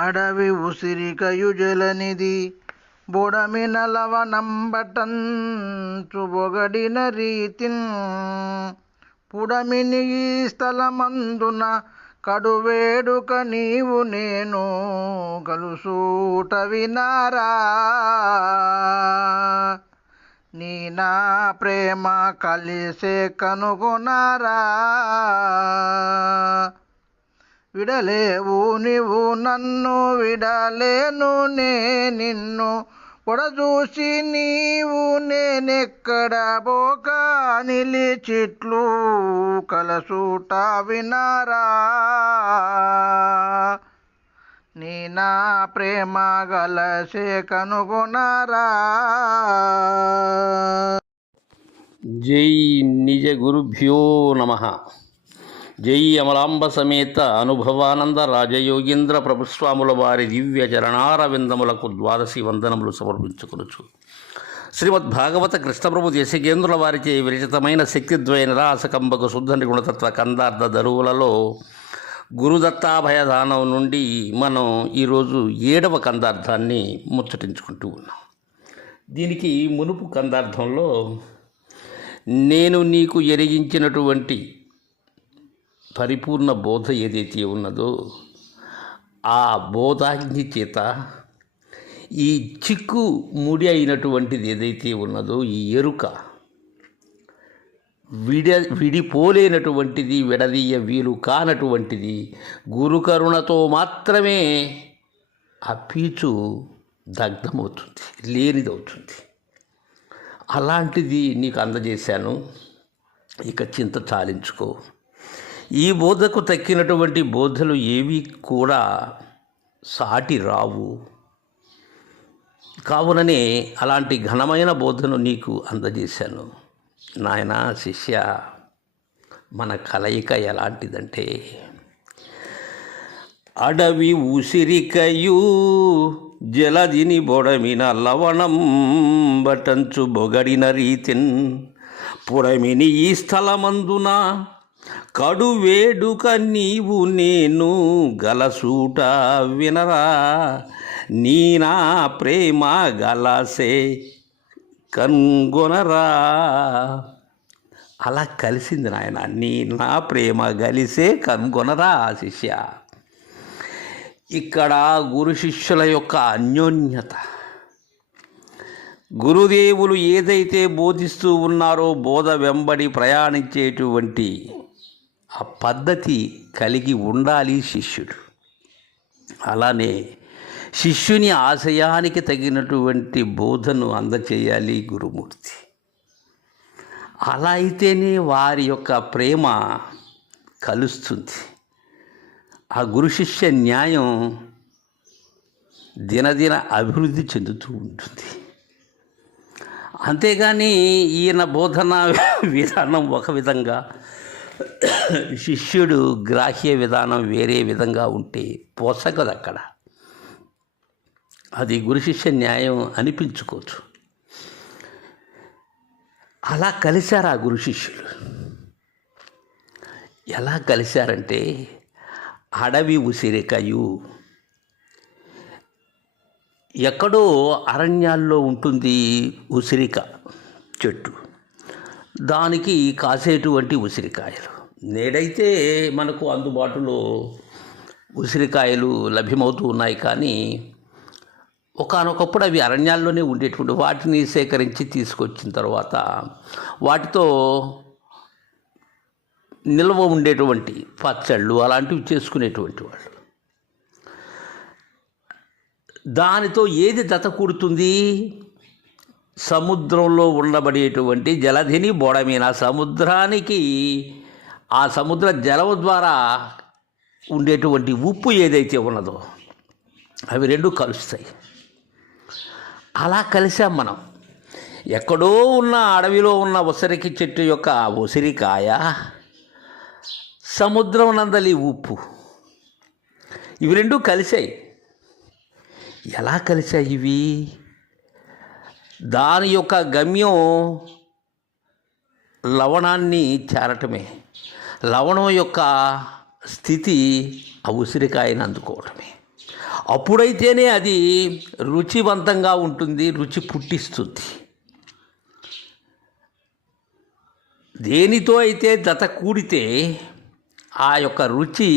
అడవి ఉసిరికయుజలనిది బొడమిన లవనంబటంచు బొగడిన రీతిన్ పుడమిని ఈ స్థలమందున కడువేడుక నీవు నేను కలుసూట వినారా. నీ నా ప్రేమ కలిసే కనుగొనారా. విడలేవు నీవు నన్ను విడలేను నే నిన్ను చూసి నీవు నేనెక్కడ పోక నిలిచిట్లు కలసూట వినారా? నీ నా ప్రేమ గలసే కనుగొనరా? జై నిజ గురుభ్యో నమ. జై అమలాంబ సమేత అనుభవానంద రాజయోగీంద్ర ప్రభుస్వాముల వారి దివ్య చరణార విందములకు ద్వాదశి వందనములు సమర్పించుకొనుచు. శ్రీమద్ భాగవత కృష్ణప్రభు దేశకేంద్రుల వారిచే విరచితమైన శక్తిద్వయ నిరాసకంబకు శుద్ధ నిగుణతత్వ కందార్థ దరువులలో గురుదత్తాభయదానం నుండి మనం ఈరోజు ఏడవ కందార్థాన్ని ముచ్చటించుకుంటూ ఉన్నాం. దీనికి మునుపు కందార్థంలో నేను నీకు ఎరిగించినటువంటి పరిపూర్ణ బోధ ఏదైతే ఉన్నదో ఆ బోధాగ్ని చేత ఈ చిక్కు ముడి అయినటువంటిది ఏదైతే ఉన్నదో ఈ ఎరుక విడ విడిపోలేనటువంటిది విడదీయ వీలు కానటువంటిది గురుకరుణతో మాత్రమే ఆ పీచు దగ్ధమవుతుంది లేనిదవుతుంది. అలాంటిది నీకు అందజేశాను. ఇక చింత చాలించుకో. ఈ బోధకు తక్కినటువంటి బోధలు ఏవి కూడా సాటి రావు. కావుననే అలాంటి ఘనమైన బోధను నీకు అందజేశాను. నాయన శిష్య మన కలయిక ఎలాంటిదంటే అడవి ఉసిరికయు జలదిని బొడమిన లవణం బటంచు బొగడిన రీతిన్ పుడమిని ఈ స్థలమందున కడు వేడుక నీవు నేను గలసూట వినరా నీ నా ప్రేమ గలసే కనుగొనరా. అలా కలిసింది నాయన నీ నా ప్రేమ గలిసే కనుగొనరా శిష్య. ఇక్కడ గురు శిష్యుల యొక్క అన్యోన్యత. గురుదేవులు ఏదైతే బోధిస్తూ ఉన్నారో బోధ వెంబడి ప్రయాణించేటువంటి ఆ పద్ధతి కలిగి ఉండాలి శిష్యుడు. అలానే శిష్యుని ఆశయానికి తగినటువంటి బోధను అందచేయాలి గురుమూర్తి. అలా అయితేనే వారి యొక్క ప్రేమ కలుస్తుంది. ఆ గురు శిష్య న్యాయం దినదిన అభివృద్ధి చెందుతూ ఉంటుంది. అంతేగాని ఈయన బోధన విధానం ఒక విధంగా శిష్యుడు గ్రాహ్య విధానం వేరే విధంగా ఉంటే పోసగదు అక్కడ అది గురు శిష్య న్యాయం అనిపించుకోవచ్చు. అలా కలిశారు ఆ గురు శిష్యులు? ఎలా కలిశారంటే అడవి ఉసిరికయు. ఎక్కడో అరణ్యాల్లో ఉంటుంది ఉసిరిక చెట్టు. దానికి కాసేటువంటి ఉసిరికాయలు. నేడైతే మనకు అందుబాటులో ఉసిరికాయలు లభ్యమవుతూ ఉన్నాయి కానీ ఒకనొకప్పుడు అవి అరణ్యాల్లోనే ఉండేటువంటి వాటిని సేకరించి తీసుకొచ్చిన తర్వాత వాటితో నిల్వ ఉండేటువంటి పచ్చళ్ళు అలాంటివి చేసుకునేటువంటి వాళ్ళు. దానితో ఏది దత కూడుతుంది? సముద్రంలో ఉండబడేటువంటి జలధిని బోడమీన సముద్రానికి ఆ సముద్ర జలం ద్వారా ఉండేటువంటి ఉప్పు ఏదైతే ఉన్నదో అవి రెండు కలుస్తాయి. అలా కలిసాం మనం. ఎక్కడో ఉన్న అడవిలో ఉన్న ఉసిరికి చెట్టు యొక్క ఉసిరికాయ సముద్రం నందలి ఉప్పు. ఇవి రెండు కలిశాయి ఎలా కలిశాయి ఇవి? దాని యొక్క గమ్యం లవణాన్ని చేరటమే. లవణం యొక్క స్థితి ఆ ఉసిరికాయని అందుకోవటమే. అప్పుడైతేనే అది రుచివంతంగా ఉంటుంది రుచి పుట్టిస్తుంది. దేనితో అయితే దత కూడితే ఆ యొక్క రుచి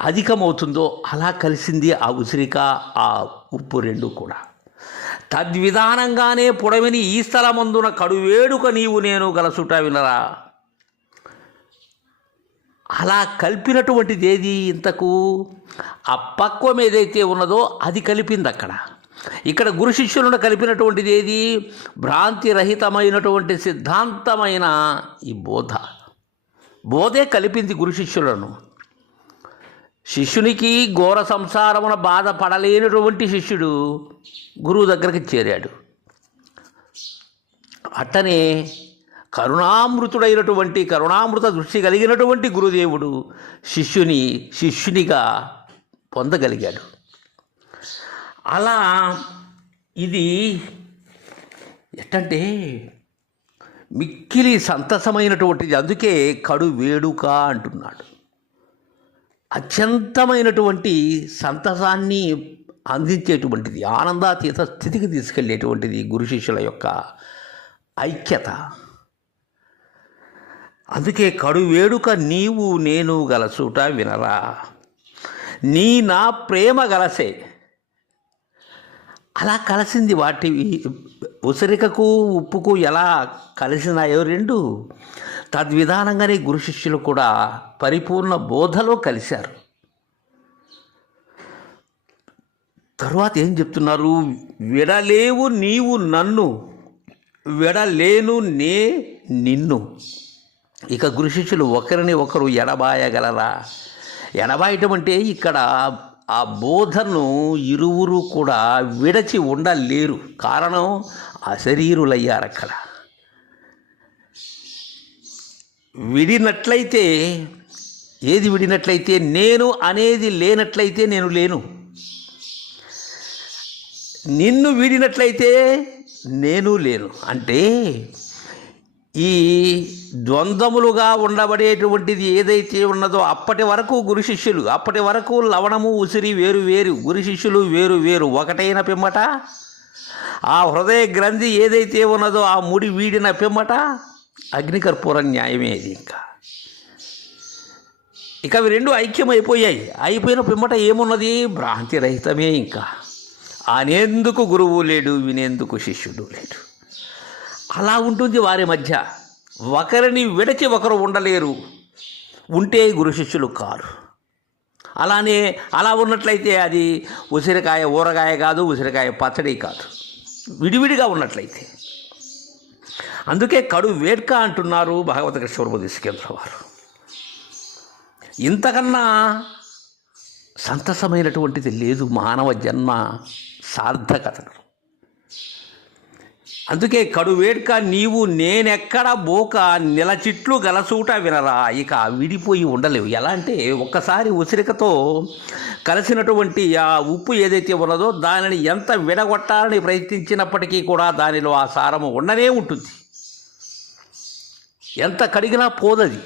అధికమవుతుందో అలా కలిసింది ఆ ఉసిరిక ఆ ఉప్పు రెండు కూడా. తద్విధానంగానే పొడవిని ఈ స్థలమందున కడువేడుక నీవు నేను గలసుట వినరా. అలా కలిపినటువంటిది ఏది ఇంతకు? ఆ పక్వం ఏదైతే ఉన్నదో అది కలిపింది అక్కడ. ఇక్కడ గురు శిష్యులను కలిపినటువంటిది ఏది భ్రాంతి రహితమైనటువంటి సిద్ధాంతమైన ఈ బోధ. బోధే కలిపింది గురు శిష్యులను. శిష్యునికి ఘోర సంసారమున బాధపడలేనటువంటి శిష్యుడు గురువు దగ్గరికి చేరాడు. అట్టనే కరుణామృతుడైనటువంటి కరుణామృత దృష్టి కలిగినటువంటి గురుదేవుడు శిష్యుని శిష్యునిగా పొందగలిగాడు. అలా ఇది ఎట్టంటే మిక్కిలి సంతసమైనటువంటిది. అందుకే కడు వేడుక అంటున్నాడు. అత్యంతమైనటువంటి సంతసాన్ని అందించేటువంటిది ఆనందాతీత స్థితికి తీసుకెళ్ళేటువంటిది గురు శిష్యుల యొక్క ఐక్యత. అందుకే కడు వేడుక నీవు నేను గలసుట వినరా నీ నా ప్రేమ గలసే. అలా కలిసింది వాటి ఉసిరికకు ఉప్పుకు ఎలా కలిసినాయో రెండు. తద్విధానంగానే గురు శిష్యులు కూడా పరిపూర్ణ బోధలో కలిశారు. తరువాత ఏం చెప్తున్నారు? విడలేవు నీవు నన్ను విడలేను నే నిన్ను. ఇక గురు శిష్యులు ఒకరిని ఒకరు ఎడబాయగలరా? ఎడబాయటం అంటే ఇక్కడ ఆ బోధను ఇరువురు కూడా విడచి ఉండలేరు. కారణం అశరీరులయ్యారు అక్కడ విడినట్లయితే ఏది విడినట్లయితే నేను అనేది లేనట్లయితే నేను లేను. నిన్ను వీడినట్లయితే నేను లేను. అంటే ఈ ద్వంద్వములుగా ఉండబడేటువంటిది ఏదైతే ఉన్నదో అప్పటి వరకు గురు శిష్యులు అప్పటి వరకు లవణము ఉసిరి వేరు వేరు గురు శిష్యులు వేరు వేరు ఒకటైన పిమ్మట ఆ హృదయ గ్రంథి ఏదైతే ఉన్నదో ఆ ముడి వీడిన పిమ్మట అగ్నికర్పూర న్యాయమే ఇది ఇంకా. ఇక అవి రెండు ఐక్యమైపోయాయి. అయిపోయిన పిమ్మట ఏమున్నది? భ్రాంతి రహితమే ఇంకా. అనేందుకు గురువు లేడు వినేందుకు శిష్యుడు లేడు. అలా ఉంటుంది వారి మధ్య. ఒకరిని విడచి ఒకరు ఉండలేరు. ఉంటే గురు శిష్యులు కారు. అలానే అలా ఉన్నట్లయితే అది ఉసిరికాయ ఊరగాయ కాదు ఉసిరికాయ పచ్చడి కాదు. విడివిడిగా ఉన్నట్లయితే. అందుకే కడు వేడ్క అంటున్నారు భాగవత కృష్ణ తీసుకేంద్ర వారు ఇంతకన్నా సంతసమైనటువంటిది లేదు మానవ జన్మ సార్థకతను అందుకే కడు వేడుక నీవు నేనెక్కడ బోక నిలచిట్లు గలసూట వినరా ఇక విడిపోయి ఉండలేవు. ఎలా అంటే ఒక్కసారి ఉసిరికతో కలిసినటువంటి ఆ ఉప్పు ఏదైతే ఉన్నదో దానిని ఎంత విడగొట్టాలని ప్రయత్నించినప్పటికీ కూడా దానిలో ఆ సారము ఉండనే ఉంటుంది. ఎంత కడిగినా పోదది.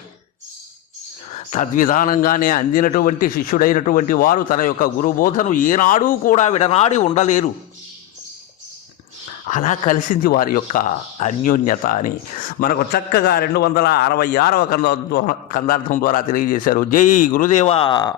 తద్విధానంగానే అందినటువంటి శిష్యుడైనటువంటి వారు తన యొక్క గురుబోధను ఏనాడూ కూడా విడనాడి ఉండలేరు. అలా కలిసింది వారి యొక్క అన్యోన్యత అని మనకు చక్కగా రెండు వందల అరవై ఆరవ కంద కందార్థం ద్వారా తెలియజేశారు. జై గురుదేవా!